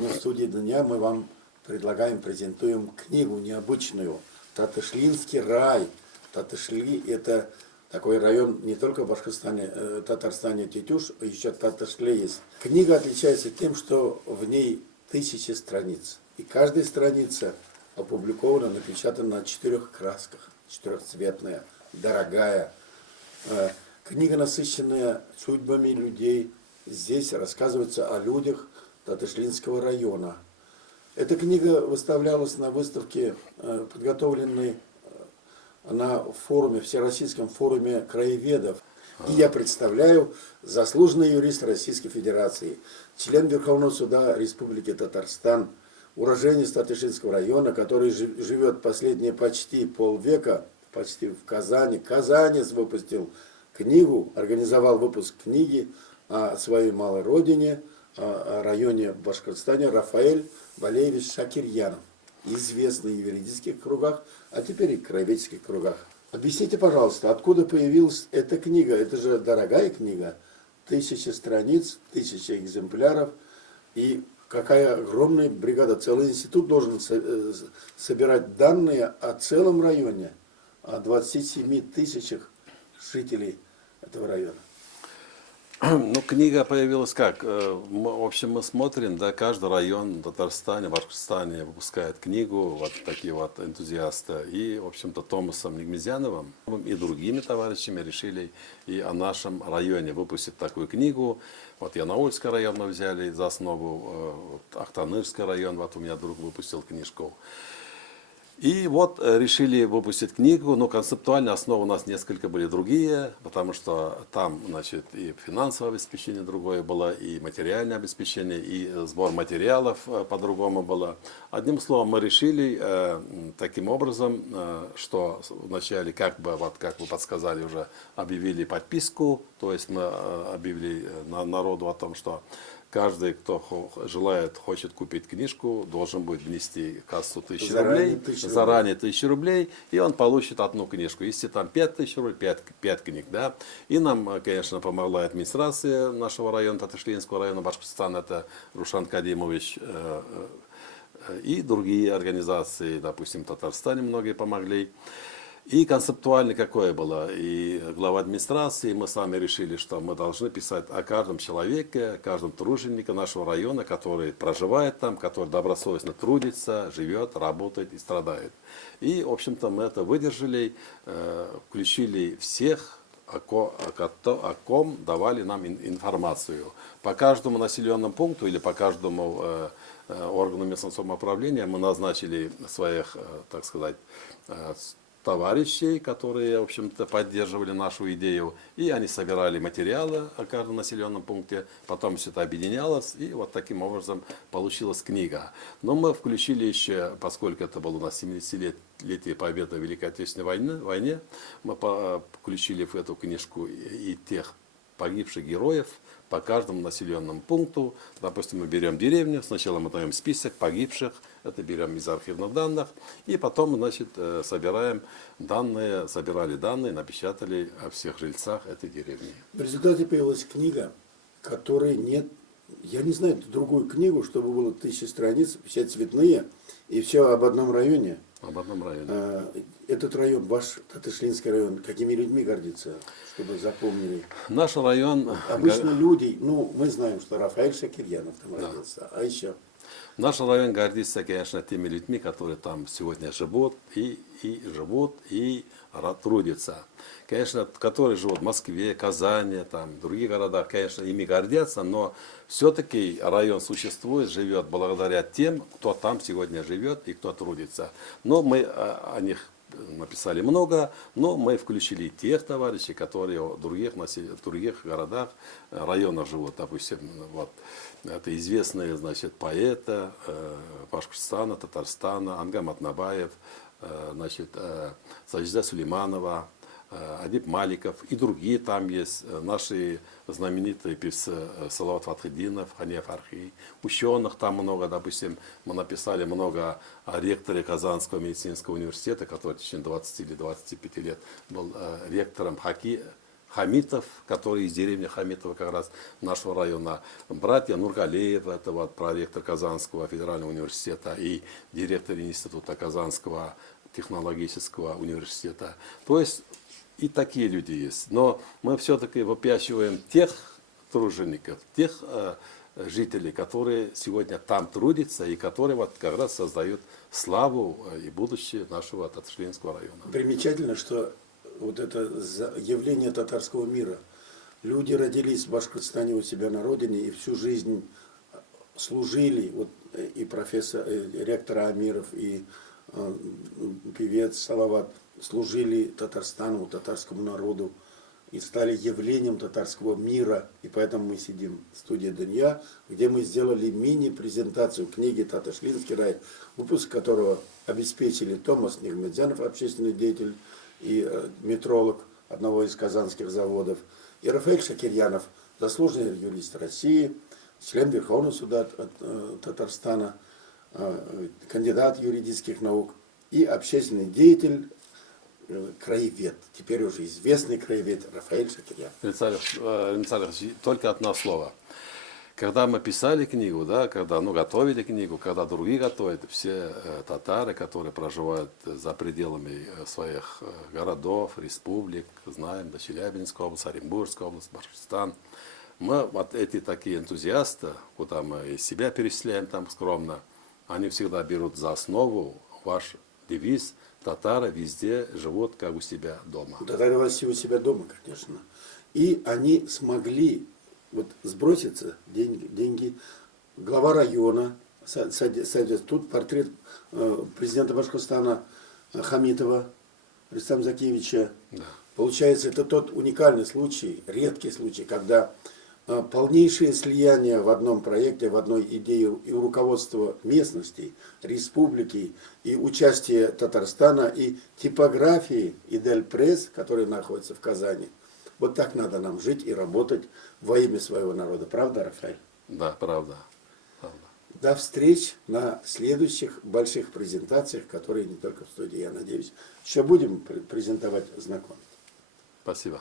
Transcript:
Сегодня в студии Дня мы вам презентуем книгу необычную «Татышлинский рай». Татышли – это такой район не только в Башкортостане, Татарстане, Тетюш, а еще Татышле есть. Книга отличается тем, что в ней 1000 страниц. И каждая страница опубликована, напечатана на 4 красках, 4-цветная, дорогая. Книга, насыщенная судьбами людей. Здесь рассказывается о людях Татышлинского района. Эта книга выставлялась на выставке, подготовленной на форуме, Всероссийском форуме краеведов. И я представляю заслуженный юрист Российской Федерации, член Верховного суда Республики Татарстан, уроженец Татышлинского района, который живет последние почти полвека, почти в Казани. Казанец выпустил книгу, организовал выпуск книги о своей малой родине, о районе в Башкортостане, Рафаэль Валеевич Шакирьянов, известный в юридических кругах, а теперь и в краеведческих кругах. Объясните, пожалуйста, откуда появилась эта книга? Это же дорогая книга, 1000 страниц, 1000 экземпляров, и какая огромная бригада, целый институт должен собирать данные о целом районе, о 27 тысячах жителей этого района. Ну, книга появилась как? В общем, мы смотрим, да, каждый район в Татарстане, Башкортостане выпускает книгу, вот такие вот энтузиасты. И, в общем-то, Томасом Нигмезяновым и другими товарищами решили и о нашем районе выпустить такую книгу. Вот Янаульский район мы взяли за основу, Ахтанырский район, вот у меня друг выпустил книжку. И вот решили выпустить книгу, но концептуальная основа у нас несколько были другие, потому что там, значит, и финансовое обеспечение другое было, и материальное обеспечение, и сбор материалов по-другому было. Одним словом, мы решили таким образом, что вначале, как бы, вот, как вы подсказали уже, объявили подписку, то есть мы объявили народу о том, что каждый, кто желает, хочет купить книжку, должен будет внести кассу 1000 рублей, заранее 1000 рублей, и он получит одну книжку. Если там 5000 рублей, 5 книг, да. И нам, конечно, помогла администрация нашего района, Татышлинского района Башкортостана, это Рушан Кадимович, и другие организации, допустим, в Татарстане многие помогли. И концептуально какое было, и глава администрации, мы сами решили, что мы должны писать о каждом человеке, о каждом труженике нашего района, который проживает там, который добросовестно трудится, живет, работает и страдает. И, в общем-то, мы это выдержали, включили всех, о ком давали нам информацию. По каждому населенному пункту или по каждому органу местного самоуправления мы назначили своих, так сказать, товарищей, которые, в общем-то, поддерживали нашу идею, и они собирали материалы о каждом населенном пункте, потом все это объединялось, и вот таким образом получилась книга. Но мы включили еще, поскольку это было у нас 70-летие победы в Великой Отечественной войне, мы включили в эту книжку и тех погибших героев по каждому населенному пункту. Допустим, мы берем деревню, сначала мы даем список погибших, это берем из архивных данных, и потом, значит, собирали данные, напечатали о всех жильцах этой деревни. В результате появилась книга, которой нет, я не знаю другую книгу, чтобы было 1000 страниц, все цветные, и все об одном районе. Об одном районе. Этот район, ваш Татышлинский район, какими людьми гордится, чтобы запомнили? Наш район... Обычно люди, ну, мы знаем, что Рафаэль Шакирьянов там родился, а еще... Наш район гордится, конечно, теми людьми, которые там сегодня живут и трудятся. Конечно, которые живут в Москве, Казани, там, в других городах, конечно, ими гордятся, но все-таки район существует, живет благодаря тем, кто там сегодня живет и кто трудится. Но мы о них написали много, но мы включили тех товарищей, которые в других городах, районах живут. Допустим, вот, это известные, значит, поэты Башкортостана, Татарстана, Ангам Атнабаев, значит, Саджида Сулейманова, Адиб Маликов и другие там есть, наши знаменитые певцы Салават Фатхиддинов, Хания Фархи, ученых там много, допустим, мы написали много о ректоре Казанского медицинского университета, который в течение 20 или 25 лет был ректором Хамитов, который из деревни Хамитова, как раз нашего района, братья Нургалеев, это вот проректор Казанского федерального университета и директор института Казанского технологического университета. То есть и такие люди есть. Но мы все-таки выпячиваем тех тружеников, тех жителей, которые сегодня там трудятся и которые вот как раз создают славу и будущее нашего Татарштинского района. Примечательно, что вот это явление татарского мира. Люди родились в Башкортостане у себя на родине и всю жизнь служили, вот и профессор, ректор Амиров, и певец Салават служили Татарстану, татарскому народу и стали явлением татарского мира. И поэтому мы сидим в студии «Дунья», где мы сделали мини-презентацию книги «Татаршлинский рай», выпуск которого обеспечили Томас Нигмедзянов, общественный деятель и метролог одного из казанских заводов, и Рафаэль Шакирьянов, заслуженный юрист России, член Верховного суда Татарстана, кандидат юридических наук и общественный деятель, краевед, теперь уже известный краевед Рафаэль Шакирьянов. Александр, только одно слово. Когда мы писали книгу, да, когда готовили книгу, когда другие готовят, все татары, которые проживают за пределами своих городов, республик, знаем, да, Челябинская область, Оренбургская область, Башкортостан, мы вот эти такие энтузиасты, куда мы из себя перечисляем там скромно, они всегда берут за основу ваш девиз: татары везде живут, как у себя дома. Татары у себя дома, конечно. И они смогли вот сброситься, деньги. Глава района, тут портрет президента Башкортостана Хамитова, Рустама Закиевича. Да. Получается, это тот уникальный случай, редкий случай, когда полнейшее слияние в одном проекте, в одной идее и руководство местностей, республики, и участие Татарстана, и типографии, и Дель Пресс, который находится в Казани. Вот так надо нам жить и работать во имя своего народа. Правда, Рафаэль? Да, правда. Правда. До встреч на следующих больших презентациях, которые не только в студии, я надеюсь, еще будем презентовать знакомых. Спасибо.